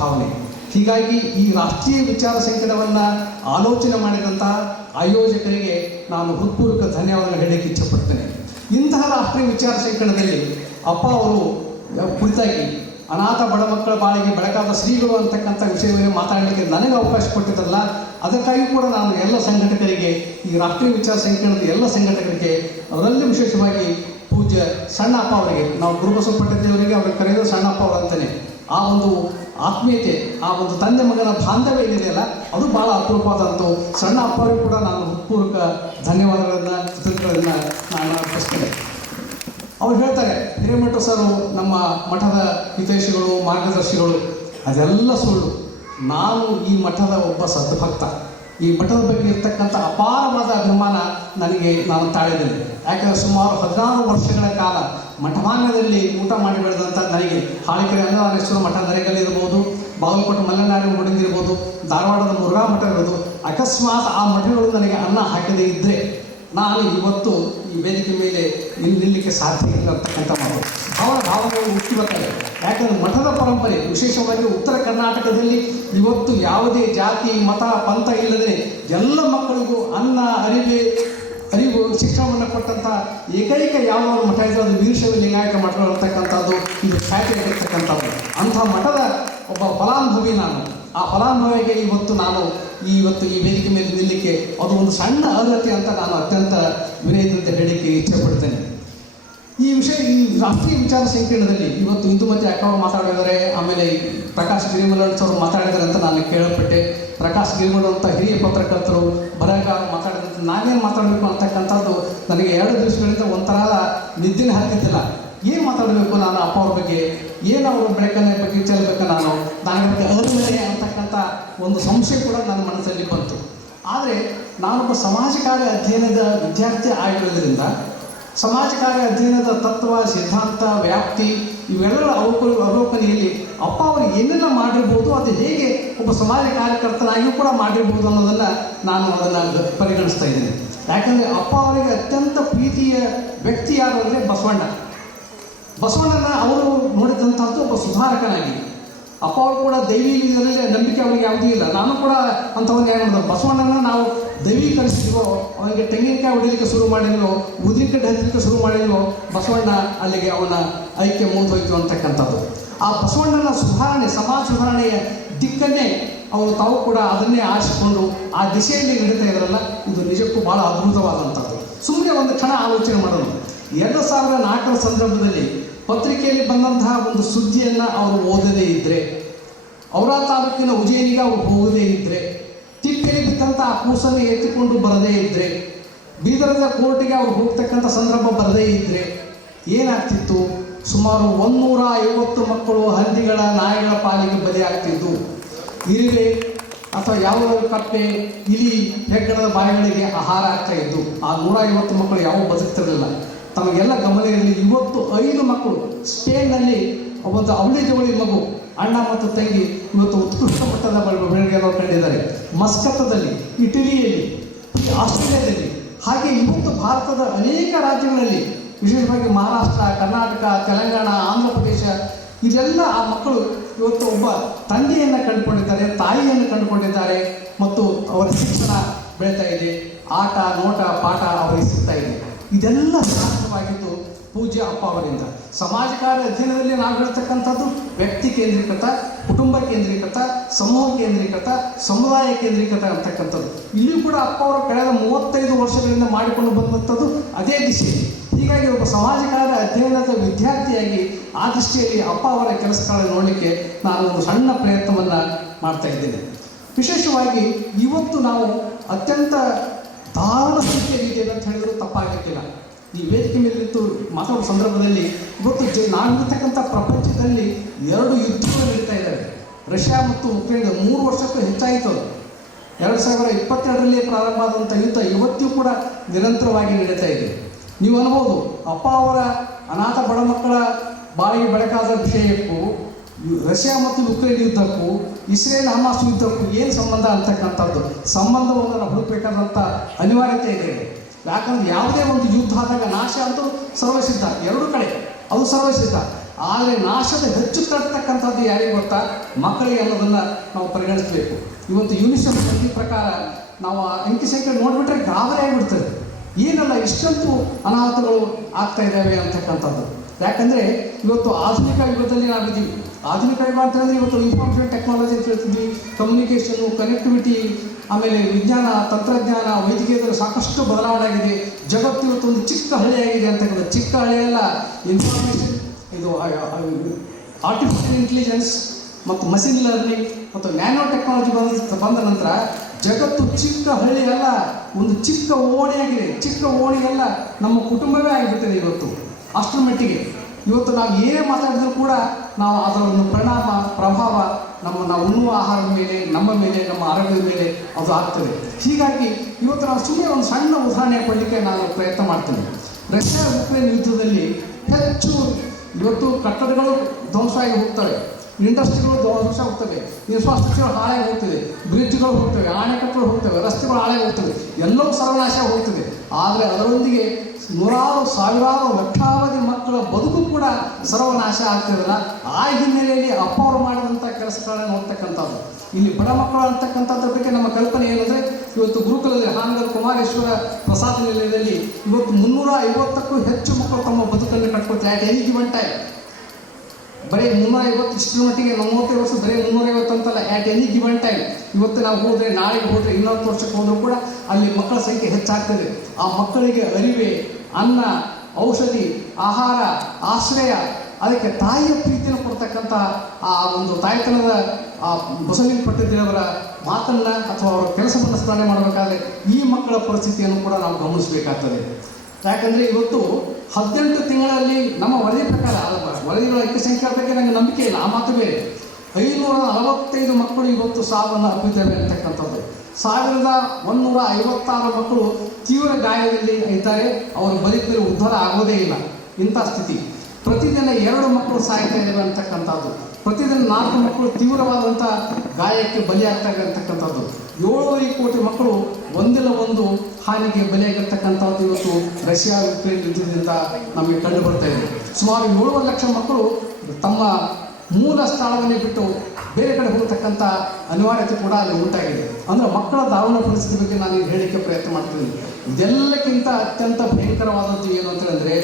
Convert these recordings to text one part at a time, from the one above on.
ಭಾವನೆ. ಹೀಗಾಗಿ ಈ ರಾಷ್ಟ್ರೀಯ ವಿಚಾರ ಸಂಕಿರಣವನ್ನು ಆಲೋಚನೆ ಮಾಡಿದಂಥ ಆಯೋಜಕರಿಗೆ ನಾನು ಹೃತ್ಪೂರ್ವಕ ಧನ್ಯವಾದಗಳು ಹೇಳಲಿಕ್ಕೆ ಇಚ್ಛಪಡ್ತೇನೆ. ಇಂತಹ ರಾಷ್ಟ್ರೀಯ ವಿಚಾರ ಸಂಕಿರಣದಲ್ಲಿ ಅಪ್ಪ ಅವರು ಕುರಿತಾಗಿ ಅನಾಥ ಬಡ ಮಕ್ಕಳ ಬಾಳಿಗೆ ಬೆಳಕಾದ ಶ್ರೀಗಳು ಅಂತಕ್ಕಂಥ ವಿಷಯವನ್ನು ಮಾತಾಡಲಿಕ್ಕೆ ನನಗೆ ಅವಕಾಶ ಕೊಟ್ಟಿದ್ದಲ್ಲ, ಅದಕ್ಕಾಗಿ ಕೂಡ ನಾನು ಎಲ್ಲ ಸಂಘಟಕರಿಗೆ, ಈ ರಾಷ್ಟ್ರೀಯ ವಿಚಾರ ಸಂಕಿರಣದ ಎಲ್ಲ ಸಂಘಟಕರಿಗೆ, ಅದರಲ್ಲಿ ವಿಶೇಷವಾಗಿ ಪೂಜ್ಯ ಸಣ್ಣ ಅಪ್ಪ ಅವರಿಗೆ, ನಾವು ಗುರುಬಸವಪಟ್ಟದೇವರಿಗೆ ಅವ್ರಿಗೆ ಕರೆಯೋದು ಸಣ್ಣ ಅಪ್ಪ ಅವರು ಅಂತಲೇ, ಆ ಒಂದು ಆತ್ಮೀಯತೆ, ಆ ಒಂದು ತಂದೆ ಮಗನ ಬಾಂಧವ್ಯ ಏನಿದೆಯಲ್ಲ ಅದು ಭಾಳ ಅಪರೂಪವಾದಂಥ ಸಣ್ಣ ಅಪ್ಪರಿಗೂ ಕೂಡ ನಾನು ಹೃತ್ಪೂರ್ವಕ ಧನ್ಯವಾದಗಳನ್ನು ಕೃತಜ್ಞತೆಗಳನ್ನು ನಾನು ಅರ್ಪಿಸ್ತೇನೆ. ಅವ್ರು ಹೇಳ್ತಾರೆ, ಹಿರೇಮಠ ಸರ್ ನಮ್ಮ ಮಠದ ಹಿತೈಷಿಗಳು, ಮಾರ್ಗದರ್ಶಿಗಳು, ಅದೆಲ್ಲ ಸುಳ್ಳು. ನಾನು ಈ ಮಠದ ಒಬ್ಬ ಸದ್ಭಕ್ತ. ಈ ಮಠದ ಬಗ್ಗೆ ಇರ್ತಕ್ಕಂಥ ಅಪಾರವಾದ ಅಭಿಮಾನ ನಾನು ತಾಳಿದ್ದೇನೆ. ಯಾಕಂದರೆ ಸುಮಾರು 16 ವರ್ಷಗಳ ಕಾಲ ಮಠಮಾನ್ಯದಲ್ಲಿ ಊಟ ಮಾಡಿ ಬೆಳೆದಂಥ ನನಗೆ ಹಾಳಿಕೆರೆ ಅನ್ನದಾನೇಶ್ವರ ಮಠ ನರೇಗಲ್ಲಿ ಇರ್ಬೋದು, ಬಾಗಲಕೋಟೆ ಮಲೆನಾಡಿನ ಗುಡಿಂದಿರ್ಬೋದು, ಧಾರವಾಡದ ಮುರುಘಾ ಮಠ ಇರ್ಬೋದು, ಅಕಸ್ಮಾತ್ ಆ ಮಠಗಳು ನನಗೆ ಅನ್ನ ಹಾಕದೇ ಇದ್ದರೆ ನಾನು ಇವತ್ತು ಈ ವೇದಿಕೆ ಮೇಲೆ ನಿಲ್ಲಲಿಕ್ಕೆ ಸಾಧ್ಯ ಇಲ್ಲ ಅಂತಕ್ಕಂಥ ಮಾತು ಭಾವನೆಗಳು ಹುಟ್ಟಿ ಬರ್ತಾರೆ. ಯಾಕಂದರೆ ಮಠದ ಪರಂಪರೆ, ವಿಶೇಷವಾಗಿ ಉತ್ತರ ಕರ್ನಾಟಕದಲ್ಲಿ ಇವತ್ತು ಯಾವುದೇ ಜಾತಿ ಮತ ಪಂಥ ಇಲ್ಲದೆ ಎಲ್ಲ ಮಕ್ಕಳಿಗೂ ಅನ್ನ ಅರಿವು ಶಿಕ್ಷಣವನ್ನು ಕೊಟ್ಟಂಥ ಏಕೈಕ ಯಾವ ಮಠ ಇದ್ದರೂ ಅದು ವೀರಶೈವ ಲಿಂಗಾಯತ ಮಠಗಳು ಇರ್ತಕ್ಕಂಥದ್ದು, ಇದು ಖ್ಯಾತಿಯಾಗಿರ್ತಕ್ಕಂಥದ್ದು. ಅಂಥ ಮಠದ ಒಬ್ಬ ಫಲಾನುಭವಿ ನಾನು. ಆ ಫಲಾನುಭವಿಗೆ ಇವತ್ತು ಈ ವೇದಿಕೆ ಮೇಲೆ ನಿಲ್ಲಲಿಕ್ಕೆ ಅದು ಒಂದು ಸಣ್ಣ ಅರ್ಹತೆ ಅಂತ ನಾನು ಅತ್ಯಂತ ವಿನಯದಿಂದ ಹೇಳಲಿಕ್ಕೆ ಇಚ್ಛೆಪಡ್ತೇನೆ. ಈ ರಾಷ್ಟ್ರೀಯ ವಿಚಾರ ಸಂಕಿರಣದಲ್ಲಿ ಇವತ್ತು ಇಂದು ಮತ್ತೆ ಅಕ್ಕ ಮಾತಾಡಿದ್ದಾರೆ, ಆಮೇಲೆ ಪ್ರಕಾಶ್ ಗಿರಿಮಲನ್ ಅವರು ಮಾತಾಡಿದ್ದಾರೆ ಅಂತ ನಾನು ಕೇಳಲ್ಪಟ್ಟೆ. ಪ್ರಕಾಶ್ ಗಿರಿಮಲನ್ ಅಂತ ಹಿರಿಯ ಪತ್ರಕರ್ತರು, ಬರಹಗಾರ ಮಾತಾಡಿದಂಥ ನಾನೇನು ಮಾತಾಡಬೇಕು ಅಂತಕ್ಕಂಥದ್ದು ನನಗೆ 2 ದಿವಸಗಳಿಂದ ಒಂಥರದ ನಿದ್ದೆನೇ ಹತ್ತಿದ್ದಿಲ್ಲ. ಏನು ಮಾತಾಡಬೇಕು ನಾನು ಅಪ್ಪ ಅವ್ರ ಬಗ್ಗೆ, ಏನು ಅವ್ರ ಬೆಳಕನ್ನ ಬಗ್ಗೆ ಚೆಲ್ಲಬೇಕು, ನನಗೆ ಅರಿವಿದೆ ಅಂತಕ್ಕಂಥ ಒಂದು ಸಂಶಯ ಕೂಡ ನನ್ನ ಮನಸ್ಸಲ್ಲಿ ಬಂತು. ಆದರೆ ನಾನೊಬ್ಬ ಸಮಾಜ ಕಾರ್ಯ ಅಧ್ಯಯನದ ವಿದ್ಯಾರ್ಥಿ ಆಗಿರೋದ್ರಿಂದ ಸಮಾಜ ಕಾರ್ಯ ಅಧ್ಯಯನದ ತತ್ವ, ಸಿದ್ಧಾಂತ, ವ್ಯಾಪ್ತಿ ಇವೆಲ್ಲರ ಅವಲೋಕನೆಯಲ್ಲಿ ಅಪ್ಪ ಅವರು ಏನೆಲ್ಲ ಮಾಡಿರ್ಬೋದು, ಅದು ಹೇಗೆ ಒಬ್ಬ ಸಮಾಜ ಕಾರ್ಯಕರ್ತನಾಗಿಯೂ ಕೂಡ ಮಾಡಿರ್ಬೋದು ಅನ್ನೋದನ್ನು ನಾನು ಅದನ್ನು ಪರಿಗಣಿಸ್ತಾ ಇದ್ದೇನೆ. ಯಾಕಂದರೆ ಅಪ್ಪ ಅವರಿಗೆ ಅತ್ಯಂತ ಪ್ರೀತಿಯ ವ್ಯಕ್ತಿ ಯಾರು ಅಂದರೆ ಬಸವಣ್ಣನ ಅವರು ನೋಡಿದಂಥದ್ದು ಒಬ್ಬ ಸುಧಾರಕನಾಗಿ. ಅಪ್ಪ ಅವರು ಕೂಡ ದೈವೀಕದಲ್ಲಿ ನಂಬಿಕೆ ಅವರಿಗೆ ಯಾವುದೂ ಇಲ್ಲ. ನಾನು ಕೂಡ ಅಂಥವನ್ನ ಏನು ಮಾಡಿದ್ರು, ಬಸವಣ್ಣನ ನಾವು ದೈವೀಕರಿಸಿದ್ವೋ, ಅವನಿಗೆ ತೆಂಗಿನಕಾಯಿ ಹೊಡಿಲಿಕ್ಕೆ ಶುರು ಮಾಡಿದ್ವೋ, ಉದ್ರಿನಕಾಯಿ ಹಚ್ಚಲಿಕ್ಕೆ ಶುರು ಮಾಡಿದ್ವೋ, ಬಸವಣ್ಣ ಅಲ್ಲಿಗೆ ಅವನ ಐಕ್ಯ ಮುಗಿದೋಯ್ತು ಅಂತಕ್ಕಂಥದ್ದು. ಆ ಬಸವಣ್ಣನ ಸುಧಾರಣೆ, ಸಮಾಜ ಸುಧಾರಣೆಯ ದಿಕ್ಕನ್ನೇ ತಾವು ಕೂಡ ಅದನ್ನೇ ಆರಿಸಿಕೊಂಡು ಆ ದಿಶೆಯಲ್ಲಿ ನಡೀತಾ ಇದ್ರಲ್ಲ, ಇದು ನಿಜಕ್ಕೂ ಭಾಳ ಅದ್ಭುತವಾದಂಥದ್ದು. ಸುಮ್ಮನೆ ಒಂದು ಕ್ಷಣ ಆಲೋಚನೆ ಮಾಡೋದು. 2004 ಸಂದರ್ಭದಲ್ಲಿ ಪತ್ರಿಕೆಯಲ್ಲಿ ಬಂದಂತಹ ಒಂದು ಸುದ್ದಿಯನ್ನು ಅವರು ಓದದೇ ಇದ್ದರೆ, ಅವರ ತಾಲೂಕಿನ ಉಜಿಯನಿಗೆ ಅವರು ಹೋಗದೇ ಇದ್ದರೆ, ತಿಪ್ಪೆಯಲ್ಲಿ ಬಿದ್ದಂಥ ಆ ಕೂಸನ್ನು ಎತ್ತಿಕೊಂಡು ಬರದೇ ಇದ್ದರೆ, ಬೀದರದ ಕೋರ್ಟಿಗೆ ಅವರು ಹೋಗ್ತಕ್ಕಂಥ ಸಂದರ್ಭ ಬರದೇ ಇದ್ದರೆ ಏನಾಗ್ತಿತ್ತು? ಸುಮಾರು 150 ಮಕ್ಕಳು ಹಂದಿಗಳ, ನಾಯಿಗಳ ಪಾಲಿಗೆ ಬಲಿಯಾಗ್ತಿದ್ದು. ಇರುವೆ ಅಥವಾ ಯಾವ ಕಪ್ಪೆ, ಇಲಿ, ಹೆಗ್ಗಣದ ಬಾಯಿಗಳಿಗೆ ಆಹಾರ ಆಗ್ತಾ ಇದ್ದು. ಆ 150 ಮಕ್ಕಳು ಯಾವ ಬದುಕ್ತಿರಲಿಲ್ಲ. ತಮಗೆಲ್ಲ ಗಮನ ಇರಲಿ, ಇವತ್ತು 5 ಮಕ್ಕಳು ಸ್ಪೇನ್ನಲ್ಲಿ ಒಂದು ಅವಳಿ ಜವಳಿ ಮಗು, ಅಣ್ಣ ಮತ್ತು ತಂಗಿ ಇವತ್ತು ಉತ್ಕೃಷ್ಟ ಮಟ್ಟದ ಬೆಳವಣಿಗೆಯನ್ನು ಕಂಡಿದ್ದಾರೆ. ಮಸ್ಕತ್ತದಲ್ಲಿ, ಇಟಲಿಯಲ್ಲಿ, ಆಸ್ಟ್ರೇಲಿಯಾದಲ್ಲಿ, ಹಾಗೆ ಇವತ್ತು ಭಾರತದ ಅನೇಕ ರಾಜ್ಯಗಳಲ್ಲಿ, ವಿಶೇಷವಾಗಿ ಮಹಾರಾಷ್ಟ್ರ, ಕರ್ನಾಟಕ, ತೆಲಂಗಾಣ, ಆಂಧ್ರ ಪ್ರದೇಶ, ಇದೆಲ್ಲ ಆ ಮಕ್ಕಳು ಇವತ್ತು ಒಬ್ಬ ತಂದೆಯನ್ನು ಕಂಡುಕೊಂಡಿದ್ದಾರೆ, ತಾಯಿಯನ್ನು ಕಂಡುಕೊಂಡಿದ್ದಾರೆ, ಮತ್ತು ಅವರ ಶಿಕ್ಷಣ ಬೆಳೀತಾ ಇದೆ, ಆಟ ನೋಟ ಪಾಠ ಅವರಿಗೆ ಸಿಗ್ತಾ ಇದೆ. ಇದೆಲ್ಲ ಸಾಧ್ಯವಾಗಿದ್ದು ಪೂಜ್ಯ ಅಪ್ಪ ಅವರಿಂದ. ಸಮಾಜ ಕಾರ್ಯ ಅಧ್ಯಯನದಲ್ಲಿ ನಾವು ಹೇಳ್ತಕ್ಕಂಥದ್ದು ವ್ಯಕ್ತಿ ಕೇಂದ್ರೀಕೃತ, ಕುಟುಂಬ ಕೇಂದ್ರೀಕೃತ, ಸಮೂಹ ಕೇಂದ್ರೀಕೃತ, ಸಮುದಾಯ ಕೇಂದ್ರೀಕೃತ ಅಂತಕ್ಕಂಥದ್ದು. ಇಲ್ಲಿಯೂ ಕೂಡ ಅಪ್ಪ ಅವರು ಕಳೆದ 35 ವರ್ಷಗಳಿಂದ ಮಾಡಿಕೊಂಡು ಬಂದಂಥದ್ದು ಅದೇ ದಿಶೆ. ಹೀಗಾಗಿ ಒಬ್ಬ ಸಮಾಜ ಕಾರ್ಯ ಅಧ್ಯಯನದ ವಿದ್ಯಾರ್ಥಿಯಾಗಿ ಆ ದೃಷ್ಟಿಯಲ್ಲಿ ಅಪ್ಪ ಅವರ ಕೆಲಸಗಳನ್ನು ನೋಡಲಿಕ್ಕೆ ನಾನು ಒಂದು ಸಣ್ಣ ಪ್ರಯತ್ನವನ್ನು ಮಾಡ್ತಾ ಇದ್ದೇನೆ. ವಿಶೇಷವಾಗಿ ಇವತ್ತು ನಾವು ಅತ್ಯಂತ ದಾರುಣ ಸ್ಥಿತಿಯಲ್ಲಿ ಇದೆ ಅಂತ ಹೇಳಿದರೂ ತಪ್ಪಾಗಲಿಕ್ಕಿಲ್ಲ. ಈ ವೇದಿಕೆ ಮೇಲೆ ನಿಂತು ಮಾತಾಡುವ ಸಂದರ್ಭದಲ್ಲಿ ಇವತ್ತು ನಾವಿರ್ತಕ್ಕಂಥ ಪ್ರಪಂಚದಲ್ಲಿ 2 ಯುದ್ಧಗಳು ನಡೀತಾ ಇದ್ದಾವೆ. ರಷ್ಯಾ ಮತ್ತು ಉಕ್ರೇನ್ 3 ವರ್ಷಕ್ಕೂ ಹೆಚ್ಚಾಯಿತು. 2022ರಲ್ಲಿ ಪ್ರಾರಂಭ ಆದಂಥ ಯುದ್ಧ ಇವತ್ತಿಗೂ ಕೂಡ ನಿರಂತರವಾಗಿ ನಡೀತಾ ಇದೆ. ನೀವು ಅನ್ಬೋದು, ಅಪ್ಪ ಅವರ ಅನಾಥ ಬಡ ಮಕ್ಕಳ ಬಾಯಿಗೆ ಬೆಳಕಾದ ವಿಷಯಕ್ಕೂ ರಷ್ಯಾ ಮತ್ತು ಉಕ್ರೇನ್ ಯುದ್ಧಕ್ಕೂ ಇಸ್ರೇಲ್ ಹಮಾಸ್ ಯುದ್ಧಕ್ಕೂ ಏನು ಸಂಬಂಧ ಅಂತಕ್ಕಂಥದ್ದು ಸಂಬಂಧವನ್ನು ನಾವು ಹುಡುಕಬೇಕಾದಂಥ ಅನಿವಾರ್ಯತೆ ಇದೆ. ಯಾಕಂದರೆ ಯಾವುದೇ ಒಂದು ಯುದ್ಧ ಆದಾಗ ನಾಶ ಅಂತೂ ಸರ್ವಸಿದ್ಧ, 2 ಕಡೆ ಅದು ಸರ್ವಸಿದ್ಧ. ಆದರೆ ನಾಶದ ಹೆಚ್ಚು ತರ್ತಕ್ಕಂಥದ್ದು ಯಾರಿಗೆ ಗೊತ್ತಾ? ಮಕ್ಕಳಿಗೆ ಅನ್ನೋದನ್ನು ನಾವು ಪರಿಗಣಿಸಬೇಕು. ಇವತ್ತು ಯುನಿಸೆಫ್ ವರದಿ ಪ್ರಕಾರ ನಾವು ಅಂಕಿ ಸಂಖ್ಯೆ ನೋಡಿಬಿಟ್ರೆ ಗಾಬರಿ ಆಗಿಬಿಡ್ತದೆ. ಏನಲ್ಲ ಇಷ್ಟಂತೂ ಅನಾಹುತಗಳು ಆಗ್ತಾ ಇದ್ದಾವೆ ಅಂತಕ್ಕಂಥದ್ದು. ಯಾಕಂದರೆ ಇವತ್ತು ಆಧುನಿಕ ಯುಗದಲ್ಲಿ ನಾವಿದ್ದೀವಿ. ಆಧುನಿಕ ಯುಗ ಅಂತಂದರೆ ಇವತ್ತು ಇನ್ಫಾರ್ಮೇಷನ್ ಟೆಕ್ನಾಲಜಿ ಅಂತ ಹೇಳ್ತಿದ್ವಿ, ಕಮ್ಯುನಿಕೇಷನು, ಕನೆಕ್ಟಿವಿಟಿ, ಆಮೇಲೆ ವಿಜ್ಞಾನ, ತಂತ್ರಜ್ಞಾನ, ವೈದ್ಯಕೀಯದಲ್ಲಿ ಸಾಕಷ್ಟು ಬದಲಾವಣೆ ಆಗಿದೆ. ಜಗತ್ತು ಇವತ್ತು ಒಂದು ಚಿಕ್ಕ ಹಳ್ಳಿಯಾಗಿದೆ ಅಂತಕ್ಕಂಥ. ಚಿಕ್ಕ ಹಳ್ಳಿಯಲ್ಲ, ಇನ್ಫಾರ್ಮೇಷನ್, ಇದು ಆರ್ಟಿಫಿಷಿಯಲ್ ಇಂಟೆಲಿಜೆನ್ಸ್ ಮತ್ತು ಮಷಿನ್ ಲರ್ನಿಂಗ್ ಮತ್ತು ನ್ಯಾನೋ ಟೆಕ್ನಾಲಜಿ ಬಂದ ನಂತರ ಜಗತ್ತು ಚಿಕ್ಕ ಹಳ್ಳಿ ಅಲ್ಲ, ಒಂದು ಚಿಕ್ಕ ಓಣಿಯಾಗಿದೆ. ಚಿಕ್ಕ ಓಣಿಯಲ್ಲ, ನಮ್ಮ ಕುಟುಂಬವೇ ಆಗಿಬಿಟ್ಟಿದೆ ಇವತ್ತು. ಅಷ್ಟರ ಮಟ್ಟಿಗೆ ಇವತ್ತು ನಾವು ಏನೇ ಮಾತಾಡಿದ್ರೂ ಕೂಡ ನಾವು ಅದರ ಒಂದು ಪರಿಣಾಮ, ಪ್ರಭಾವ ನಾವು ಉಣ್ಣುವ ಆಹಾರದ ಮೇಲೆ, ನಮ್ಮ ಮೇಲೆ, ನಮ್ಮ ಆರೋಗ್ಯದ ಮೇಲೆ ಅದು ಆಗ್ತದೆ. ಹೀಗಾಗಿ ಇವತ್ತು ನಾವು ಸುಮ್ಮನೆ ಒಂದು ಸಣ್ಣ ಉದಾಹರಣೆ ಕೊಡಲಿಕ್ಕೆ ನಾನು ಪ್ರಯತ್ನ ಮಾಡ್ತೀನಿ. ರಷ್ಯಾ ಉಕ್ರೇನ್ ಯುದ್ಧದಲ್ಲಿ ಹೆಚ್ಚು ಇವತ್ತು ಕಟ್ಟಡಗಳು ಧ್ವಂಸವಾಗಿ ಹೋಗ್ತವೆ, ಇಂಡಸ್ಟ್ರಿಗಳು ಧ್ವಂಸ ಹೋಗ್ತವೆ, ಇನ್ಫ್ರಾಸ್ಟ್ರಕ್ಚರ್ ಹಾಳಾಗಿ ಹೋಗ್ತದೆ, ಬ್ರಿಡ್ಜ್ಗಳು ಹೋಗ್ತವೆ, ಆಣೆಕಟ್ಟುಗಳು ಹೋಗ್ತವೆ, ರಸ್ತೆಗಳು ಹಾಳಾಗಿ ಹೋಗ್ತವೆ, ಎಲ್ಲವೂ ಸರ್ವನಾಶ ಹೋಗ್ತದೆ. ಆದರೆ ಅದರೊಂದಿಗೆ ನೂರಾರು, ಸಾವಿರಾರು, ಲಕ್ಷಾವಧಿ ಮಕ್ಕಳ ಬದುಕು ಕೂಡ ಸರ್ವನಾಶ ಆಗ್ತಿರಲ್ಲ. ಆ ಹಿನ್ನೆಲೆಯಲ್ಲಿ ಅಪ್ಪ ಅವರು ಮಾಡಿದಂಥ ಕೆಲಸಗಳನ್ನು ನೋಡ್ತಕ್ಕಂಥದ್ದು. ಇಲ್ಲಿ ಬಡ ಮಕ್ಕಳು ಅಂತಕ್ಕಂಥದ್ರ ಬಗ್ಗೆ ನಮ್ಮ ಕಲ್ಪನೆ ಏನಂದರೆ, ಇವತ್ತು ಗುರುಕುಲದಲ್ಲಿ ಹಾನಗಲ್ ಕುಮಾರೇಶ್ವರ ಪ್ರಸಾದ ನಿಲಯದಲ್ಲಿ ಇವತ್ತು 350ಕ್ಕೂ ಹೆಚ್ಚು ಮಕ್ಕಳು ತಮ್ಮ ಬದುಕನ್ನು ಕಟ್ಕೊಳ್ತಾರೆ. ಆ್ಯಟ್ ಎನಿ ಗಿವನ್ ಟೈಮ್ ಬರೀ 350, ಇಷ್ಟರ ಮಟ್ಟಿಗೆ 40 ವರ್ಷ ಬರೀ 350 ಅಂತಲ್ಲ, ಆ್ಯಟ್ ಎನಿ ಗಿವನ್ ಟೈಮ್. ಇವತ್ತು ನಾವು ಹೋದರೆ, ನಾಳೆಗೆ ಹೋದರೆ, 200 ವರ್ಷಕ್ಕೆ ಹೋದರೂ ಕೂಡ ಅಲ್ಲಿ ಮಕ್ಕಳ ಸಂಖ್ಯೆ ಹೆಚ್ಚಾಗ್ತದೆ. ಆ ಮಕ್ಕಳಿಗೆ ಅರಿವೆ, ಅನ್ನ, ಔಷಧಿ, ಆಹಾರ, ಆಶ್ರಯ, ಅದಕ್ಕೆ ತಾಯಿಯ ಪ್ರೀತಿಯನ್ನು ಕೊಡ್ತಕ್ಕಂಥ ಆ ಒಂದು ತಾಯ್ತನದ ಆ ಬಸವಲಿಂಗ ಪಟ್ಟದಿರವರ ಮಾತನ್ನು ಅಥವಾ ಅವರ ಕೆಲಸವನ್ನು ಸ್ಮರಣೆ ಮಾಡಬೇಕಾದ್ರೆ ಈ ಮಕ್ಕಳ ಪರಿಸ್ಥಿತಿಯನ್ನು ಕೂಡ ನಾವು ಗಮನಿಸಬೇಕಾಗ್ತದೆ. ಯಾಕಂದರೆ ಇವತ್ತು 18 ತಿಂಗಳಲ್ಲಿ ನಮ್ಮ ವರದಿ ಪ್ರಕಾರ, ವರದಿಗಳ ಅಂಕಿ ಸಂಖ್ಯೆ ಬಗ್ಗೆ ನನಗೆ ನಂಬಿಕೆ ಇಲ್ಲ, ಆ ಮಾತು ಬೇರೆ, 545 ಮಕ್ಕಳು ಇವತ್ತು ಸಾವನ್ನು ಅಪ್ಪಿದ್ದೇವೆ ಅಂತಕ್ಕಂಥದ್ದು. 1156 ಮಕ್ಕಳು ತೀವ್ರ ಗಾಯದಲ್ಲಿ ಇದ್ದಾರೆ, ಅವರ ಬದುಕಿನಲ್ಲಿ ಉದ್ಧಾರ ಆಗೋದೇ ಇಲ್ಲ. ಇಂಥ ಸ್ಥಿತಿ. ಪ್ರತಿದಿನ 2 ಮಕ್ಕಳು ಸಾಯ್ತಾ ಇದ್ದಾವೆ ಅಂತಕ್ಕಂಥದ್ದು. ಪ್ರತಿದಿನ 4 ಮಕ್ಕಳು ತೀವ್ರವಾದಂಥ ಗಾಯಕ್ಕೆ ಬಲಿಯಾಗ್ತಾರೆ ಅಂತಕ್ಕಂಥದ್ದು. 7.5 ಕೋಟಿ ಮಕ್ಕಳು ಒಂದಿಲ್ಲ ಒಂದು ಹಾನಿಗೆ ಬಲಿಯಾಗಿರ್ತಕ್ಕಂಥದ್ದು ಇವತ್ತು ರಷ್ಯಾ ಉಕ್ರೇನ್ ಯುದ್ಧದಿಂದ ನಮಗೆ ಕಂಡು ಬರ್ತಾ ಇದೆ. ಸುಮಾರು 7 ಲಕ್ಷ ಮಕ್ಕಳು ತಮ್ಮ ಮೂಲ ಸ್ಥಳವನ್ನೇ ಬಿಟ್ಟು ಬೇರೆ ಕಡೆ ಹೋಗತಕ್ಕಂಥ ಅನಿವಾರ್ಯತೆ ಕೂಡ ಅಲ್ಲಿ ಉಂಟಾಗಿದೆ. ಅಂದರೆ ಮಕ್ಕಳ ದಾರುಣ ಪರಿಸ್ಥಿತಿ ಬಗ್ಗೆ ನಾನು ಹೇಳಲಿಕ್ಕೆ ಪ್ರಯತ್ನ ಮಾಡ್ತೀನಿ. ಇದೆಲ್ಲಕ್ಕಿಂತ ಅತ್ಯಂತ ಭಯಂಕರವಾದದ್ದು ಏನು ಅಂತ ಹೇಳಿದ್ರೆ,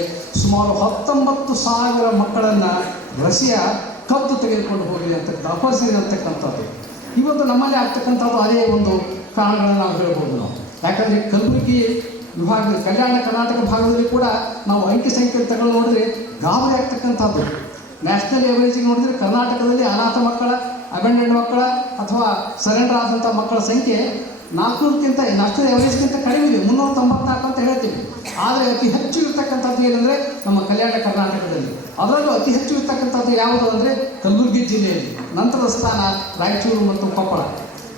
ಸುಮಾರು 19,000 ಮಕ್ಕಳನ್ನು ರಷ್ಯಾ ಕದ್ದು ತೆಗೆದುಕೊಂಡು ಹೋಗಿದೆ ಅಪಹರಿಸಿದೆ ಅಂತಕ್ಕಂಥದ್ದು. ಇವತ್ತು ನಮ್ಮಲ್ಲಿ ಆಗ್ತಕ್ಕಂಥದ್ದು ಅದೇ ಒಂದು ಕಾರಣಗಳನ್ನು ನಾವು ಹೇಳ್ಬೋದು ನಾವು. ಯಾಕಂದರೆ ಕಲಬುರಗಿ ವಿಭಾಗ, ಕಲ್ಯಾಣ ಕರ್ನಾಟಕ ಭಾಗದಲ್ಲಿ ಕೂಡ ನಾವು ಅಂಕಿ ಸಂಖ್ಯೆ ತಗೊಂಡು ನೋಡಿದ್ರೆ ಗಾಬರಿ ಆಗ್ತಕ್ಕಂಥದ್ದು. ನ್ಯಾಷನಲ್ ಎವರೇಜಿಗೆ ನೋಡಿದ್ರೆ ಕರ್ನಾಟಕದಲ್ಲಿ ಅನಾಥ ಮಕ್ಕಳ, ಅಬೆಂಡೆಡ್ ಮಕ್ಕಳ ಅಥವಾ ಸರೆಂಡರ್ ಆದಂಥ ಮಕ್ಕಳ ಸಂಖ್ಯೆ 400ಕ್ಕಿಂತ, ನ್ಯಾಷನಲ್ ಎವರೇಜ್ಗಿಂತ ಕಡಿಮೆ ಇದೆ, 394 ಅಂತ ಹೇಳ್ತೀವಿ. ಆದರೆ ಅತಿ ಹೆಚ್ಚು ಇರ್ತಕ್ಕಂಥದ್ದು ಏನಂದರೆ ನಮ್ಮ ಕಲ್ಯಾಣ ಕರ್ನಾಟಕದಲ್ಲಿ. ಅದರಲ್ಲೂ ಅತಿ ಹೆಚ್ಚು ಇರ್ತಕ್ಕಂಥದ್ದು ಯಾವುದು ಅಂದರೆ ಕಲಬುರಗಿ ಜಿಲ್ಲೆಯಲ್ಲಿ, ನಂತರದ ಸ್ಥಾನ ರಾಯಚೂರು ಮತ್ತು ಕೊಪ್ಪಳ.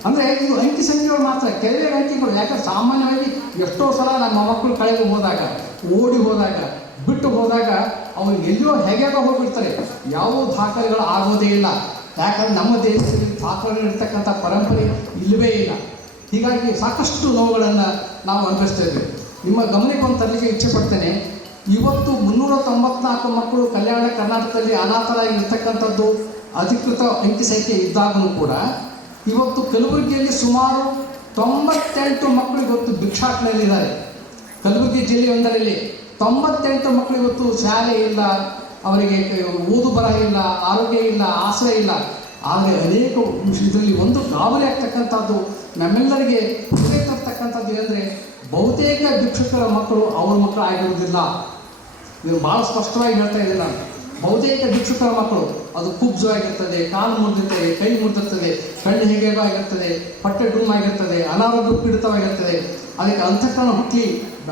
ಅಂದರೆ ಇದು ಅಂಕಿ ಸಂಖ್ಯೆಗಳು ಮಾತ್ರ, ಕೆಲವೇ ಅಂಕಿಗಳು. ಯಾಕಂದ್ರೆ ಸಾಮಾನ್ಯವಾಗಿ ಎಷ್ಟೋ ಸಲ ನಮ್ಮ ಮಕ್ಕಳು ಕಳೆದು ಹೋದಾಗ, ಓಡಿ ಹೋದಾಗ, ಬಿಟ್ಟು ಹೋದಾಗ ಅವ್ರು ಎಲ್ಲಿಯೋ ಹೇಗೋ ಹೋಗ್ಬಿಡ್ತಾರೆ, ಯಾವ ದಾಖಲೆಗಳು ಆಗೋದೇ ಇಲ್ಲ. ಯಾಕಂದರೆ ನಮ್ಮ ದೇಶದಲ್ಲಿ ದಾಖಲೆಗಳಿರ್ತಕ್ಕಂಥ ಪರಂಪರೆ ಇಲ್ಲವೇ ಇಲ್ಲ. ಹೀಗಾಗಿ ಸಾಕಷ್ಟು ನೋವುಗಳನ್ನು ನಾವು ಅನುಭವಿಸ್ತಾ ಇದ್ದೇವೆ. ನಿಮ್ಮ ಗಮನಕ್ಕೆ ತರಲಿಕ್ಕೆ ಇಚ್ಛೆ ಪಡ್ತೇನೆ. ಇವತ್ತು 394 ಮಕ್ಕಳು ಕಲ್ಯಾಣ ಕರ್ನಾಟಕದಲ್ಲಿ ಅನಾಥರಾಗಿ ಇರ್ತಕ್ಕಂಥದ್ದು ಅಧಿಕೃತ ಅಂಕಿ ಸಂಖ್ಯೆ ಇದ್ದಾಗಲೂ ಕೂಡ ಇವತ್ತು ಕಲಬುರಗಿಯಲ್ಲಿ ಸುಮಾರು 98 ಮಕ್ಕಳು ಇವತ್ತು ಭಿಕ್ಷಾಟನೆಯಲ್ಲಿದ್ದಾರೆ. ಕಲಬುರಗಿ ಜಿಲ್ಲೆಯೊಂದರಲ್ಲಿ 98 ಮಕ್ಕಳು ಇವತ್ತು ಶಾಲೆ ಇಲ್ಲ, ಅವರಿಗೆ ಓದು ಬರಹ ಇಲ್ಲ, ಆರೋಗ್ಯ ಇಲ್ಲ, ಆಶ್ರಯ ಇಲ್ಲ. ಆದರೆ ಅನೇಕ ಇದರಲ್ಲಿ ಒಂದು ಗಾಬರಿ ಆಗ್ತಕ್ಕಂಥದ್ದು, ನಮ್ಮೆಲ್ಲರಿಗೆ ಹೃದಯ ತರ್ತಕ್ಕಂಥದ್ದು ಏನಂದರೆ, ಬಹುತೇಕ ಭಿಕ್ಷುಕರ ಮಕ್ಕಳು ಅವ್ರ ಮಕ್ಕಳು ಆಗಿರುವುದಿಲ್ಲ. ಇದು ಭಾಳ ಸ್ಪಷ್ಟವಾಗಿ ಹೇಳ್ತಾ ಇದ್ದೀನಿ ನಾನು. ಬಹುತೇಕ ಭಿಕ್ಷುಕರ ಮಕ್ಕಳು ಅದು ಕುಬ್ಜು ಆಗಿರ್ತದೆ, ಕಾಲು ಮುರಿದಿರ್ತದೆ, ಕೈ ಮುರಿದಿರ್ತದೆ, ಕಣ್ಣು ಹೇಗೇಗೋ ಆಗಿರ್ತದೆ, ಹೊಟ್ಟೆ ಡುಮ್ ಆಗಿರ್ತದೆ, ಅನಾರೋಗ್ಯ ಪೀಡಿತವಾಗಿರ್ತದೆ. ಅದಕ್ಕೆ ಅಂತಃಕರಣ ಹುಟ್ಟಿ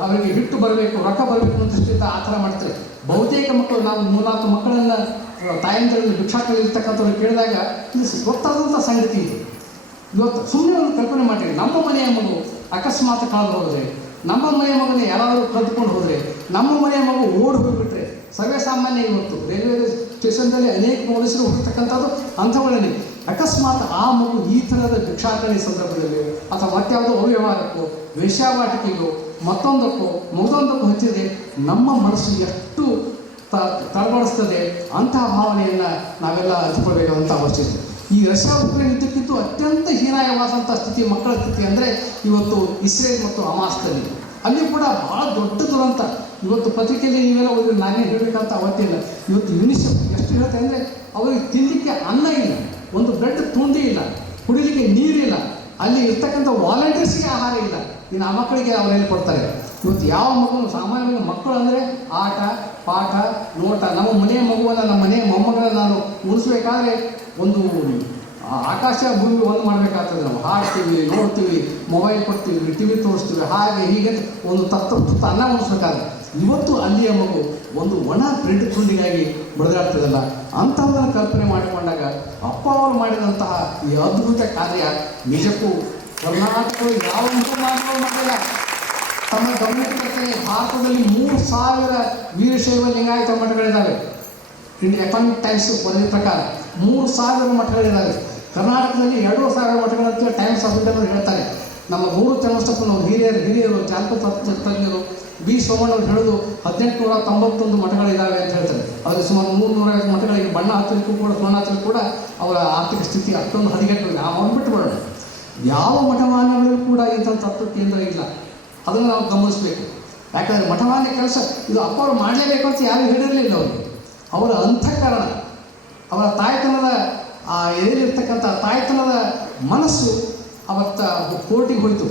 ಅವರಿಗೆ ಬಿಟ್ಟು ಬರಬೇಕು, ರೊಕ್ಕ ಬರಬೇಕು ಅನ್ನೋ ದೃಷ್ಟಿಯಿಂದ ಆ ಥರ ಮಾಡ್ತಾರೆ. ಬಹುತೇಕ ಮಕ್ಕಳು, ನಾವು 3-4 ಮಕ್ಕಳನ್ನು ತಾಯಂದಿರಲ್ಲಿ ಭಿಕ್ಷಾಟನೆ ಇರ್ತಕ್ಕಂಥವ್ರು ಕೇಳಿದಾಗ ಇದು ಗೊತ್ತಾದಂಥ ಸಂಗತಿ ಇದು. ಇವತ್ತು ಸುಮ್ಮನೆ ಒಂದು ಕಲ್ಪನೆ ಮಾಡಿರಿ, ನಮ್ಮ ಮನೆಯ ಮಗು ಅಕಸ್ಮಾತ್ ಕಳೆದು ಹೋದರೆ, ನಮ್ಮ ಮನೆಯ ಮಗನೇ ಯಾರಾದರೂ ಕದ್ದುಕೊಂಡು ಹೋದರೆ, ನಮ್ಮ ಮನೆಯ ಮಗು ಓಡಿ ಹೋಗಿಬಿಟ್ರೆ ಸರ್ವೇ ಸಾಮಾನ್ಯ. ಇವತ್ತು ರೈಲ್ವೆ ಸ್ಟೇಷನ್ದಲ್ಲಿ ಅನೇಕ ಪೊಲೀಸರು ಹೋಗ್ತಕ್ಕಂಥದ್ದು ಅಂಥವುಗಳಲ್ಲಿ. ಅಕಸ್ಮಾತ್ ಆ ಮಗು ಈ ಥರದ ಭಿಕ್ಷಾಟನೆ ಸಂದರ್ಭದಲ್ಲಿ ಅಥವಾ ಮತ್ಯಾವುದೋ ಅವ್ಯವಹಾರಕ್ಕೋ, ವೇಶ್ಯಾವಾಟಿಕೆಗೋ, ಮತ್ತೊಂದಕ್ಕೂ ಹಚ್ಚಿದೆ, ನಮ್ಮ ಮನಸ್ಸು ಎಷ್ಟು ತಳಬಡಿಸ್ತದೆ. ಅಂತಹ ಭಾವನೆಯನ್ನು ನಾವೆಲ್ಲ ಹಂಚಿಕೊಳ್ಬೇಕಾದಂಥ ಅವಶ್ಯಕತೆ. ಈ ರಷ್ಯಾ ಉಕ್ರೇನ್ ಯುದ್ಧಕ್ಕಿಂತೂ ಅತ್ಯಂತ ಹೀನಾಯವಾದಂಥ ಸ್ಥಿತಿ, ಮಕ್ಕಳ ಸ್ಥಿತಿ ಅಂದರೆ ಇವತ್ತು ಇಸ್ರೇಲ್ ಮತ್ತು ಹಮಾಸ್ನಲ್ಲಿ. ಅಲ್ಲಿ ಕೂಡ ಬಹಳ ದೊಡ್ಡ ದುರಂತ. ಇವತ್ತು ಪತ್ರಿಕೆಯಲ್ಲಿ ನೀವೆಲ್ಲ ಓದಿದ್ರೆ ನಾನೇ ಹೇಳಬೇಕಂತ ಅವತ್ತಿಲ್ಲ. ಇವತ್ತು ಯುನಿಸೆಫ್ ಎಷ್ಟು ಹೇಳ್ತಾರೆ ಅಂದರೆ ಅವರಿಗೆ ತಿನ್ನಲಿಕ್ಕೆ ಅನ್ನ ಇಲ್ಲ, ಒಂದು ಬ್ರೆಡ್ ತುಂಡಿ ಇಲ್ಲ, ಕುಡಿಲಿಕ್ಕೆ ನೀರಿಲ್ಲ, ಅಲ್ಲಿ ಇರ್ತಕ್ಕಂಥ ವಾಲಂಟಿಯರ್ಸ್ಗೆ ಆಹಾರ ಇಲ್ಲ. ಇನ್ನು ಆ ಮಕ್ಕಳಿಗೆ ಅವ್ರು ಹೇಳಿ ಕೊಡ್ತಾರೆ. ಇವತ್ತು ಯಾವ ಮಗು, ಸಾಮಾನ್ಯ ಮಕ್ಕಳು ಅಂದರೆ ಆಟ ಪಾಠ ನೋಟ. ನಮ್ಮ ಮನೆಯ ಮಗುವನ್ನು, ನಮ್ಮ ಮನೆಯ ಮೊಮ್ಮಗಳನ್ನ ನಾನು ಉಳಿಸ್ಬೇಕಾದ್ರೆ ಒಂದು ಆಕಾಶ ಭೂಮಿ ಒಂದು ಮಾಡಬೇಕಾಗ್ತದೆ. ನಾವು ಹಾಡ್ತೀವಿ, ನೋಡ್ತೀವಿ, ಮೊಬೈಲ್ ಕೊಡ್ತೀವಿ, ಟಿ ವಿ ತೋರಿಸ್ತೀವಿ, ಹಾಗೆ ಹೀಗೆ ಒಂದು ತುತ್ತ ಅನ್ನ ಉಣಿಸ್ಬೇಕಾದ್ರೆ ಇವತ್ತು ಅಲ್ಲಿಯ ಮಗು ಒಂದು ಒಣ ಬ್ರೆಡ್ ತುಂಡಿಗಾಗಿ ಬಡಿದಾಡ್ತದಲ್ಲ. ಅಂಥದ್ದನ್ನು ಕಲ್ಪನೆ ಮಾಡಿಕೊಂಡಾಗ ಅಪ್ಪ ಅವರು ಮಾಡಿದಂತಹ ಈ ಅದ್ಭುತ ಕಾರ್ಯ ನಿಜಕ್ಕೂ ಕರ್ನಾಟಕದಲ್ಲಿ ಯಾವ ಮುಸಲ್ಮಾನರು ಮಾಡಿಲ್ಲ. ತಮ್ಮ ಗಮನಕ್ಕೆ ಭಾರತದಲ್ಲಿ 3000 ವೀರಶೈವ ಲಿಂಗಾಯತ ಮಠಗಳಿದ್ದಾವೆ. ಎಕನಾಮಿಕ್ ಟೈಮ್ಸ್ ವರದಿ ಪ್ರಕಾರ 3000 ಮಠಗಳಿದ್ದಾವೆ. ಕರ್ನಾಟಕದಲ್ಲಿ 2000 ಮಠಗಳಂತ ಟೈಮ್ಸ್ ಆಫ್ ಇಂಡಿಯಾ ಹೇಳ್ತಾರೆ. ನಮ್ಮ ಗೂರು ಚನ್ನಬಸಪ್ಪನವರು ಹಿರಿಯರು ಜಾನಪದ ತಜ್ಞರು ಬಿ ಸೋಮಣ್ಣವ್ರು ಹೇಳೋದು 1891 ಮಠಗಳಿದ್ದಾವೆ ಅಂತ ಹೇಳ್ತಾರೆ. ಅದರಲ್ಲಿ ಸುಮಾರು 350 ಮಠಗಳಿಗೆ ಬಣ್ಣ ಹಚ್ಚಲಿಕ್ಕೂ ಕೂಡ, ಸುವರ್ಣ ಹಚ್ಚಲಿಕ್ಕೂ ಕೂಡ ಅವರ ಆರ್ಥಿಕ ಸ್ಥಿತಿ ಅಷ್ಟೊಂದು ಹದಗೆಟ್ಟಿದೆ. ಅವನು ಬಿಟ್ಟುಬಿಡೋಣ. ಯಾವ ಮಠಮಾನ್ಯಗಳಿಗೂ ಕೂಡ ಇಂಥ ತತ್ವ ಕೇಂದ್ರ ಇಲ್ಲ. ಅದನ್ನು ನಾವು ಗಮನಿಸಬೇಕು. ಯಾಕಂದರೆ ಮಠಮಾನ್ಯ ಕೆಲಸ ಇದು ಅಪ್ಪ ಅವರು ಮಾಡಲೇಬೇಕು ಅಂತ ಯಾರು ಹೇಳಿರಲಿಲ್ಲ. ಅವರ ಅಂತಃಕರಣ, ಅವರ ತಾಯ್ತನದ ಎದೆಯಲ್ಲಿರ್ತಕ್ಕಂಥ ತಾಯ್ತನದ ಮನಸ್ಸು ಅವತ್ತ ಕೋರ್ಟಿಗೆ ಹೋಯಿತು.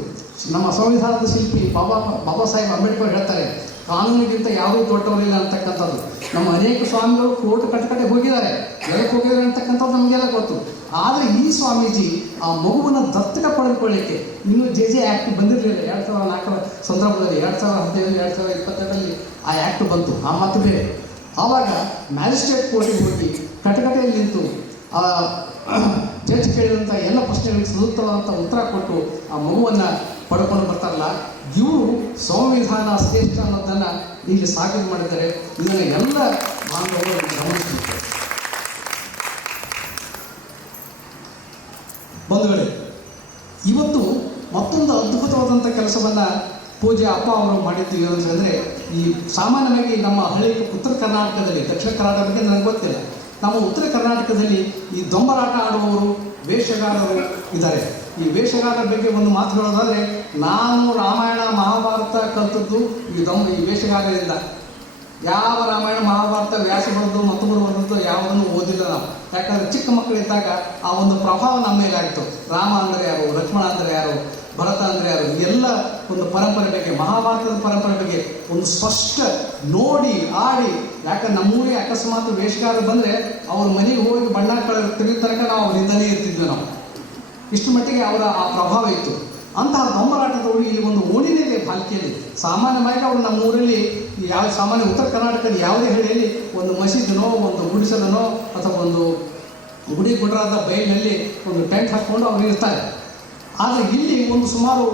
ನಮ್ಮ ಸಂವಿಧಾನದ ಶಿಲ್ಪಿ ಬಾಬಾ ಸಾಹೇಬ್ ಅಂಬೇಡ್ಕರ್ ಹೇಳ್ತಾರೆ, ಕಾನೂನಿಗಿಂತ ಯಾವುದೂ ದೊಡ್ಡವರಿಲ್ಲ ಅಂತಕ್ಕಂಥದ್ದು. ನಮ್ಮ ಅನೇಕ ಸ್ವಾಮಿಗಳು ಕೋರ್ಟ್ ಕಟ್ಟಕಟ್ಟೆ ಹೋಗಿದ್ದಾರೆ, ಎದಕ್ಕೆ ಹೋಗಿದ್ದಾರೆ ಅಂತಕ್ಕಂಥದ್ದು ನಮಗೆಲ್ಲ ಗೊತ್ತು. ಆದರೆ ಈ ಸ್ವಾಮೀಜಿ ಆ ಮಗುವನ್ನು ದತ್ತಕ ಪಡೆದುಕೊಳ್ಳಿಕ್ಕೆ ಇನ್ನೂ ಜೆ ಆ್ಯಕ್ಟ್ ಬಂದಿರಲಿಲ್ಲ. 2004 ಸಂದರ್ಭದಲ್ಲಿ 2015 2022 ಆ ಆ್ಯಕ್ಟ್ ಬಂತು. ಆ ಮಾತು ಬೇರೆ. ಆವಾಗ ಮ್ಯಾಜಿಸ್ಟ್ರೇಟ್ ಕೋರ್ಟಿಗೆ ಹೋಗಿ ಕಟಕಟೆಯಲ್ಲಿ ನಿಂತು ಜಡ್ಜ್ ಕೇಳಿದಂಥ ಎಲ್ಲ ಪ್ರಶ್ನೆಗಳಿಗೆ ಸೂಕ್ತವಾದಂಥ ಉತ್ತರ ಕೊಟ್ಟು ಆ ಮಗುವನ್ನು ಪಡ್ಕೊಂಡು ಬರ್ತಾರಲ್ಲ, ಇವರು ಸಂವಿಧಾನ ಶ್ರೇಷ್ಠ ಅನ್ನೋದನ್ನು ಇಲ್ಲಿ ಸಾಬೀತು ಮಾಡಿದ್ದಾರೆ. ಇದನ್ನು ಎಲ್ಲ ಮಾನವರು ಗಮನಿಸಬೇಕು. ಬಂಧುಗಳೇ, ಇವತ್ತು ಮತ್ತೊಂದು ಅದ್ಭುತವಾದಂಥ ಕೆಲಸವನ್ನು ಪೂಜ್ಯ ಅಪ್ಪ ಅವರು ಮಾಡಿದ್ದೀವಿ ಅಂತಂದರೆ, ಈ ಸಾಮಾನ್ಯವಾಗಿ ನಮ್ಮ ಹಳ್ಳಿ ಉತ್ತರ ಕರ್ನಾಟಕದಲ್ಲಿ, ದಕ್ಷಿಣ ಕರ್ನಾಟಕ ಬಗ್ಗೆ ನನಗೆ ಗೊತ್ತಿಲ್ಲ, ನಮ್ಮ ಉತ್ತರ ಕರ್ನಾಟಕದಲ್ಲಿ ಈ ದೊಂಬರಾಟ ಆಡುವವರು ವೇಷಗಾರರು ಇದ್ದಾರೆ. ಈ ವೇಷಗಾರರ ಬಗ್ಗೆ ಒಂದು ಮಾತು ಹೇಳೋದಾದರೆ, ನಾನು ರಾಮಾಯಣ ಮಹಾಭಾರತ ಕಲಿತದ್ದು ಈ ವೇಷಗಾರರಿಂದ. ಯಾವ ರಾಮಾಯಣ ಮಹಾಭಾರತ ವ್ಯಾಸ ಬರೆದು ಮತ್ತೊಬ್ಬರು ಬರೆದದ್ದು ಯಾವುದನ್ನು ಓದಿಲ್ಲ ನಾವು. ಯಾಕಂದರೆ ಚಿಕ್ಕ ಮಕ್ಕಳಿದ್ದಾಗ ಆ ಒಂದು ಪ್ರಭಾವ ನಮ್ಮ ಮೇಲೆ ಆಯಿತು. ರಾಮ ಅಂದರೆ ಯಾರು, ಲಕ್ಷ್ಮಣ ಅಂದರೆ ಯಾರು, ಭರತ ಅಂದರೆ ಯಾರು, ಎಲ್ಲ ಒಂದು ಪರಂಪರೆ ಬಗ್ಗೆ, ಮಹಾಭಾರತದ ಪರಂಪರೆ ಬಗ್ಗೆ ಒಂದು ಸ್ಪಷ್ಟ ನೋಡಿ ಆಡಿ. ಯಾಕಂದ್ರೆ ನಮ್ಮೂರಿಗೆ ಅಕಸ್ಮಾತ್ ವೇಷಗಾರರು ಬಂದರೆ ಅವ್ರ ಮನೆಗೆ ಹೋಗಿ ಬಣ್ಣ ತಿರುಗಿ ತನಕ ನಾವು ಅವ್ರಿಂದಲೇ ಇರ್ತಿದ್ವಿ ನಾವು. ಇಷ್ಟು ಮಟ್ಟಿಗೆ ಅವರ ಆ ಪ್ರಭಾವ ಇತ್ತು. ಅಂತಹ ದೊಂಬರಾಟದವರು ಇಲ್ಲಿ ಒಂದು ಓಣಿನಿದೆ ಪಾಲಿಕೆಯಲ್ಲಿ. ಸಾಮಾನ್ಯವಾಗಿ ಅವರು ನಮ್ಮ ಊರಲ್ಲಿ ಯಾವ ಸಾಮಾನ್ಯ ಉತ್ತರ ಕರ್ನಾಟಕದ ಯಾವುದೇ ಹಳ್ಳಿಯಲ್ಲಿ ಒಂದು ಮಸೀದಿನೋ, ಒಂದು ಗುಡಿಸಲನೋ ಅಥವಾ ಒಂದು ಗುಡಿ ಗುಡ್ರಾದ ಬೈಲಿನಲ್ಲಿ ಒಂದು ಟೆಂಟ್ ಹಾಕ್ಕೊಂಡು ಅವ್ರು ಇರ್ತಾರೆ. ಆದರೆ ಇಲ್ಲಿ ಒಂದು ಸುಮಾರು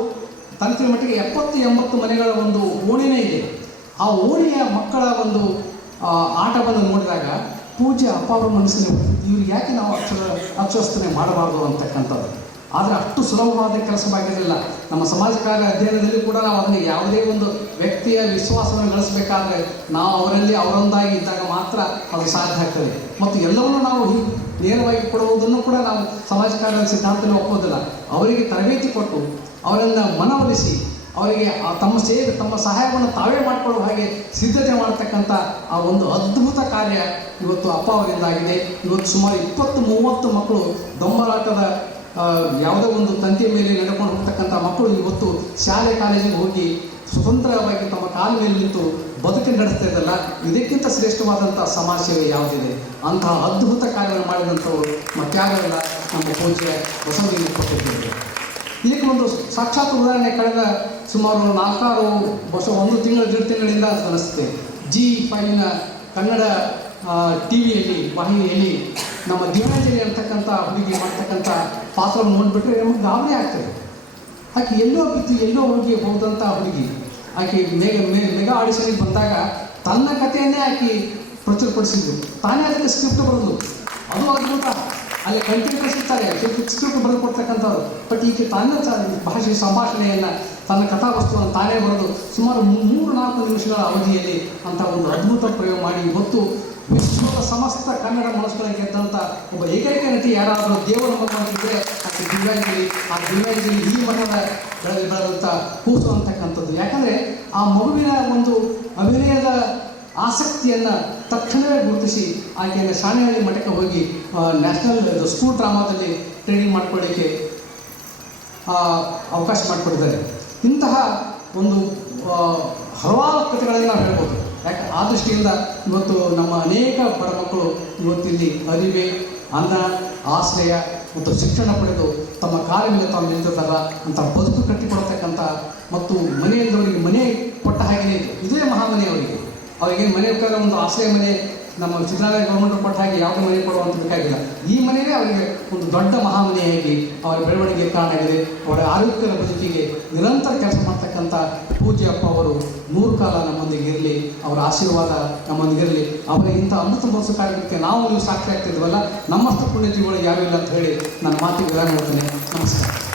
ತಲುಪಿನ ಮಟ್ಟಿಗೆ 70-80 ಮನೆಗಳ ಒಂದು ಓಣಿನೇ ಇದೆ. ಆ ಓಣಿಯ ಮಕ್ಕಳ ಒಂದು ಆಟವನ್ನು ನೋಡಿದಾಗ ಪೂಜ್ಯ ಅಪ್ಪ ಅವರ ಮನಸ್ಸಿನ ಇವ್ರಿಗೆ ಯಾಕೆ ನಾವು ಅಕ್ಷರಸ್ಥನೆ ಮಾಡಬಾರ್ದು ಅಂತಕ್ಕಂಥದ್ದು. ಆದರೆ ಅಷ್ಟು ಸುಲಭವಾದ ಕೆಲಸವಾಗಿರಲಿಲ್ಲ. ನಮ್ಮ ಸಮಾಜ ಕಾರ್ಯ ಅಧ್ಯಯನದಲ್ಲಿ ಕೂಡ ನಾವು ಅದನ್ನು ಯಾವುದೇ ಒಂದು ವ್ಯಕ್ತಿಯ ವಿಶ್ವಾಸವನ್ನು ಗಳಿಸಬೇಕಾದ್ರೆ ನಾವು ಅವರಲ್ಲಿ ಅವರೊಂದಾಗಿ ಇದ್ದಾಗ ಮಾತ್ರ ಅದು ಸಾಧ್ಯ ಆಗ್ತದೆ. ಮತ್ತು ಎಲ್ಲವನ್ನೂ ನಾವು ನೇರವಾಗಿ ಕೊಡುವುದನ್ನು ಕೂಡ ನಾವು ಸಮಾಜ ಕಾರ್ಯದ ಸಿದ್ಧಾಂತದಲ್ಲಿ ಒಪ್ಪೋದಿಲ್ಲ. ಅವರಿಗೆ ತರಬೇತಿ ಕೊಟ್ಟು ಅವರನ್ನು ಮನವೊಲಿಸಿ ಅವರಿಗೆ ತಮ್ಮ ಸಹಾಯವನ್ನು ತಾವೇ ಮಾಡಿಕೊಳ್ಳುವ ಹಾಗೆ ಸಿದ್ಧತೆ ಮಾಡತಕ್ಕಂಥ ಆ ಒಂದು ಅದ್ಭುತ ಕಾರ್ಯ ಇವತ್ತು ಅಪ್ಪ ಅವರಿಂದಾಗಿದೆ. ಇವತ್ತು ಸುಮಾರು 20-30 ಮಕ್ಕಳು ದೊಂಬರಾಟದ ಯಾವುದೋ ಒಂದು ತಂತಿಯ ಮೇಲೆ ನಡ್ಕೊಂಡು ಹೋಗ್ತಕ್ಕಂಥ ಮಕ್ಕಳು ಇವತ್ತು ಶಾಲೆ ಕಾಲೇಜಿಗೆ ಹೋಗಿ ಸ್ವತಂತ್ರವಾಗಿ ತಮ್ಮ ಕಾಲ ಮೇಲೆ ನಿಂತು ಬದುಕು ನಡೆಸ್ತಾ ಇದ್ದಲ್ಲ, ಇದಕ್ಕಿಂತ ಶ್ರೇಷ್ಠವಾದಂಥ ಸಮಾಜ ಸೇವೆ ಯಾವುದಿದೆ? ಅಂತಹ ಅದ್ಭುತ ಕಾರ್ಯವನ್ನು ಮಾಡಿದಂಥವರು ಮತ್ತಾಗಲ್ಲ ನಮ್ಮ ಪೂಜ್ಯ ಬಸವಲಿಂಗ ಕೊಟ್ಟಿದ್ದಾರೆ. ಇದಕ್ಕೆ ಒಂದು ಸಾಕ್ಷಾತ್ ಉದಾಹರಣೆ ಕಳೆದ ಸುಮಾರು 4-6 ವರ್ಷ, 1 ತಿಂಗಳ 1.5 ತಿಂಗಳಿಂದ ಅನಿಸುತ್ತೆ. G5 ಕನ್ನಡ TV ವಾಹಿನಿಯಲ್ಲಿ ನಮ್ಮ ದಿವ್ಯಾಂಜಲಿ ಅಂತಕ್ಕಂಥ ಹುಡುಗಿ ಮಾಡ್ತಕ್ಕಂಥ ಪಾತ್ರವನ್ನು ನೋಡಿಬಿಟ್ರೆ ನಮಗೆ ಗಾಬರಿ ಆಗ್ತದೆ. ಆಕೆ ಎಲ್ಲೋ ಬಿದ್ದು ಎಲ್ಲೋ ಹೋಗಿ ಹೋದಂಥ ಹುಡುಗಿ. ಆಕೆ ಮೆಗಾ ಆಡಿಷನ್ಗೆ ಬಂದಾಗ ತನ್ನ ಕಥೆಯನ್ನೇ ಆಕೆ ಪ್ರಚುರಪಡಿಸಿದ್ದು, ತಾನೇ ಅದಕ್ಕೆ ಸ್ಕ್ರಿಪ್ಟ್ ಬರೋದು. ಅದು ಅದ್ಭುತ. ಅಲ್ಲಿ ಕಂಟೆಂಟ್ ಸಿಗ್ತಾರೆ, ಸ್ಕ್ರಿಪ್ಟ್ ಬರೆದು ಕೊಡ್ತಕ್ಕಂಥವ್ರು. ಬಟ್ ಈಕೆ ತನ್ನ ಭಾಷೆ ಸಂಭಾಷಣೆಯನ್ನು ತನ್ನ ಕಥಾವಸ್ತುವನ್ನು ತಾನೇ ಬರೆದು ಸುಮಾರು 3-4 ನಿಮಿಷಗಳ ಅವಧಿಯಲ್ಲಿ ಅಂತ ಒಂದು ಅದ್ಭುತ ಪ್ರಯೋಗ ಮಾಡಿ ಇವತ್ತು ವಿಶ್ವದ ಸಮಸ್ತ ಕನ್ನಡ ಮನಸ್ಸುಗಳ ಗೆದ್ದಂಥ ಒಬ್ಬ ಏಕೈಕ ನಟಿ ಯಾರಾದರೂ ದೇವರ ಮಗುವಾಗಿದ್ದರೆ ಅದು ದಿವ್ಯಾಂಜಲಿ. ಆ ದಿವ್ಯಾಂಜಲಿ ಈ ಮಠದ ಬೆಳೆದಂಥ ಕೂಸು ಅಂತಕ್ಕಂಥದ್ದು. ಯಾಕಂದರೆ ಆ ಮಗುವಿನ ಒಂದು ಅಭಿನಯದ ಆಸಕ್ತಿಯನ್ನು ತಕ್ಷಣವೇ ಗುರುತಿಸಿ ಆಕೆಯನ್ನು ಶಾಣೆಹಳ್ಳಿ ಮಠಕ್ಕೆ ಹೋಗಿ ನ್ಯಾಷನಲ್ ಸ್ಕೂಲ್ ಡ್ರಾಮಾದಲ್ಲಿ ಟ್ರೈನಿಂಗ್ ಮಾಡ್ಕೊಳ್ಳಿಕ್ಕೆ ಅವಕಾಶ ಮಾಡಿಕೊಟ್ಟಿದ್ದಾರೆ. ಇಂತಹ ಒಂದು ಹಲವಾರು ಕಥೆಗಳನ್ನು ನಾವು ಹೇಳ್ಬೋದು. ಯಾಕೆ ಆ ದೃಷ್ಟಿಯಿಂದ ಇವತ್ತು ನಮ್ಮ ಅನೇಕ ಬಡ ಮಕ್ಕಳು ಇವತ್ತಿಲ್ಲಿ ಅರಿವೆ, ಅನ್ನ, ಆಶ್ರಯ ಮತ್ತು ಶಿಕ್ಷಣ ಪಡೆದು ತಮ್ಮ ಕಾಲಿನ ತಾವು ನಿಲ್ತಿದ್ದಾರ ಅಂತ ಬದುಕು ಕಟ್ಟಿಕೊಡ್ತಕ್ಕಂಥ ಮತ್ತು ಮನೆಯಲ್ಲವರಿಗೆ ಮನೆ ಕೊಟ್ಟ ಹಾಗೆಯೇ ಇದೇ ಮಹಾಮನೆ ಅವರಿಗೆ ಮನೆ ಒಂದು ಆಶ್ರಯ ಮನೆ ನಮ್ಮ ಸಿದ್ದರಾಮಯ್ಯ ಗೌರ್ಮೆಂಟ್ ಕೊಟ್ಟ ಹಾಗೆ ಯಾವುದೇ ಮನೆ ಕೊಡುವಂತ ಬೇಕಾಗಿಲ್ಲ. ಈ ಮನೆಯೇ ಅವರಿಗೆ ಒಂದು ದೊಡ್ಡ ಮಹಾಮನೆಯಾಗಿ ಅವರ ಬೆಳವಣಿಗೆಗೆ ಕಾರಣ ಆಗಿದೆ. ಅವರ ಆರೋಗ್ಯಕರ ಬದುಕಿಗೆ ನಿರಂತರ ಕೆಲಸ ಮಾಡ್ತಕ್ಕಂಥ ಪೂಜ್ಯ ಅಪ್ಪ ಅವರು 100 ಕಾಲ ನಮ್ಮೊಂದಿಗೆ ಇರಲಿ, ಅವರ ಆಶೀರ್ವಾದ ನಮ್ಮೊಂದಿಗಿರಲಿ. ಅವರ ಇಂಥ ಅಮೃತ ಮಹೋತ್ಸವ ಕಾರ್ಯಕ್ರಮಕ್ಕೆ ನಾವು ನೀವು ಸಾಕ್ಷಿ ಆಗ್ತಿದ್ವಲ್ಲ, ನಮ್ಮಷ್ಟು ಪುಣ್ಯಜೀವಿಗಳು ಯಾರೂ ಇಲ್ಲ ಅಂತ ಹೇಳಿ ನನ್ನ ಮಾತಿಗೆ ವಿರಾಮ ಮಾಡ್ತೇನೆ. ನಮಸ್ಕಾರ.